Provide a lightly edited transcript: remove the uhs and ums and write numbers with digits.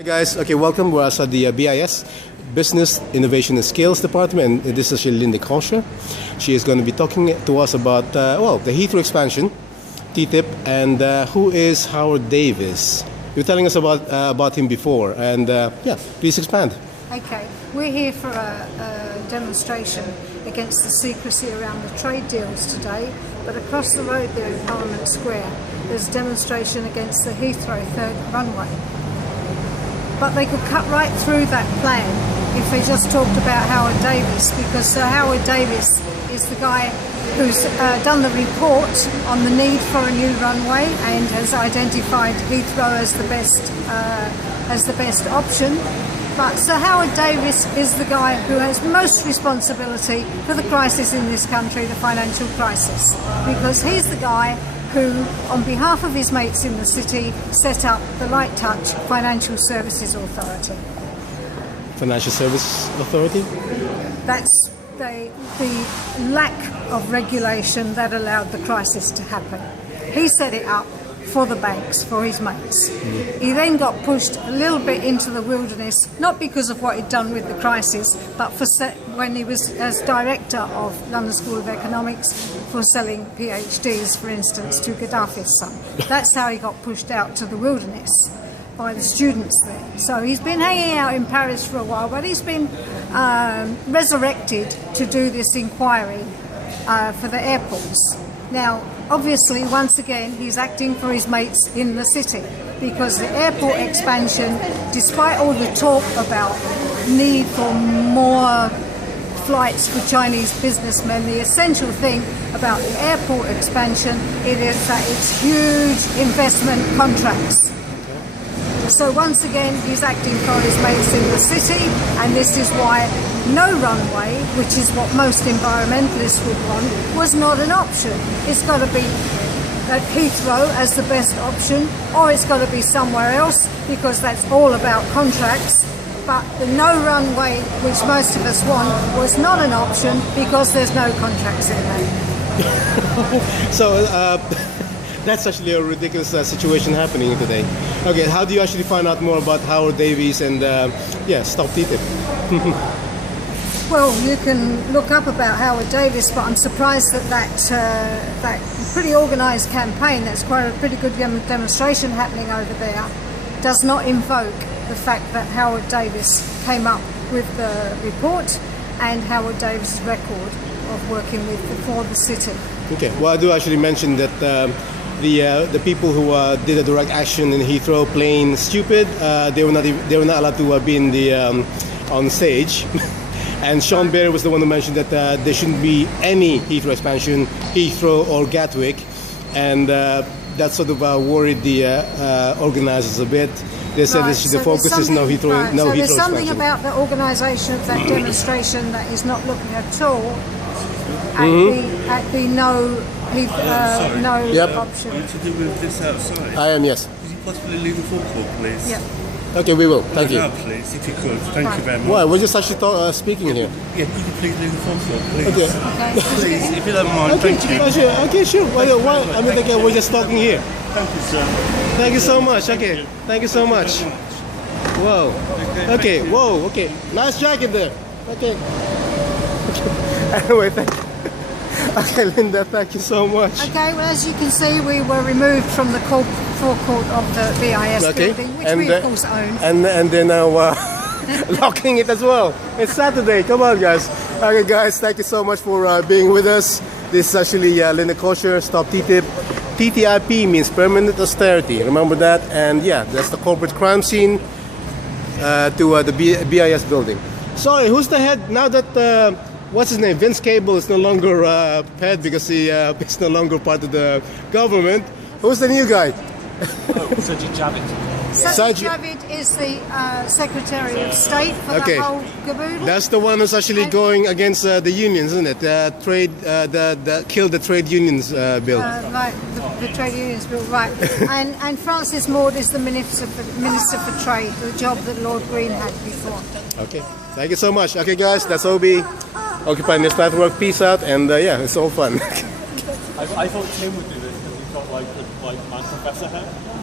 Hi guys, okay, welcome. We're at the BIS, Business Innovation and Skills Department, and this is Linda Kaucher. She is going to be talking to us about, the Heathrow expansion, TTIP, and who is Howard Davies. You were telling us about him before, and please expand. Okay, we're here for a demonstration against the secrecy around the trade deals today, but across the road there in Parliament Square, there's a demonstration against the Heathrow third runway. But they could cut right through that plan if they just talked about Howard Davies, because Sir Howard Davies is the guy who's done the report on the need for a new runway and has identified Heathrow as the best option. But Sir Howard Davies is the guy who has most responsibility for the crisis in this country, the financial crisis, because he's the guy who, on behalf of his mates in the city, set up the Light Touch Financial Services Authority. Financial Services Authority? That's the lack of regulation that allowed the crisis to happen. He set it up for the banks, for his mates. He then got pushed a little bit into the wilderness, not because of what he'd done with the crisis, but when he was as director of London School of Economics for selling PhDs, for instance, to Davies' son. That's how he got pushed out to the wilderness by the students there. So he's been hanging out in Paris for a while, but he's been resurrected to do this inquiry for the airports. Now, obviously, once again, he's acting for his mates in the city, because the airport expansion, despite all the talk about need for more flights for Chinese businessmen, the essential thing about the airport expansion is that it's huge investment contracts. So once again, he's acting for his mates in the city, and this is why no runway, which is what most environmentalists would want, was not an option. It's got to be at Heathrow as the best option, or it's got to be somewhere else, because that's all about contracts. But the no runway, which most of us want, was not an option because there's no contracts in there. So that's actually a ridiculous situation happening today. Okay, how do you actually find out more about Howard Davies and stop TTIP? Well, you can look up about Howard Davies, but I'm surprised that pretty organised campaign, that's quite a pretty good demonstration happening over there, does not invoke the fact that Howard Davies came up with the report and Howard Davies' record of working for the city. Okay, well, I do actually mention that the people who did the direct action in Heathrow playing stupid, they were not allowed to be in the on stage. And Sean Baird was the one who mentioned that there shouldn't be any Heathrow expansion, Heathrow or Gatwick, and that sort of worried the organizers a bit. They said the focus is no Heathrow expansion. So there's something about the organisation of that demonstration that is not looking at all at the no option. Are you to do with this outside? I am, yes. Could you possibly leave the forecourt, please? Yeah. Okay, we will. Thank you. Now, please, if you could. Thank you very much. Well, we're just actually speaking here. Yeah, you can please leave the forecourt, please. Okay. Please, if you don't mind, Okay, thank you. Okay, sure. Why? I mean, okay, we're just talking here. Thank you, sir. Thank you so much. Okay, thank you so much. Whoa. Okay. Whoa. Okay. Nice jacket there. Okay. Anyway, thank you. Okay, Linda, thank you so much. Okay, well, as you can see, we were removed from the forecourt of the BIS building, which we of course own. And they're now locking it as well. It's Saturday. Come on, guys. Okay, guys, thank you so much for being with us. This is actually Linda Kaucher, Stop TTIP. TTIP means permanent austerity. Remember that? And yeah, that's the corporate crime scene to the BIS building. Sorry, who's the head now that... what's his name? Vince Cable is no longer head because he's no longer part of the government. Who's the new guy? Sajid Javid. Sajid Javid is the Secretary of State for the whole caboodle. That's the one who's actually going against the unions, isn't it? Kill the trade unions bill. Right, the trade unions bill, right. and Francis Maud is the Minister for Trade, the job that Lord Green had before. Okay, thank you so much. Okay, guys, that's OB. Occupying this network. Peace out, and it's all fun. I thought Tim would do this because he's got like man professor hair.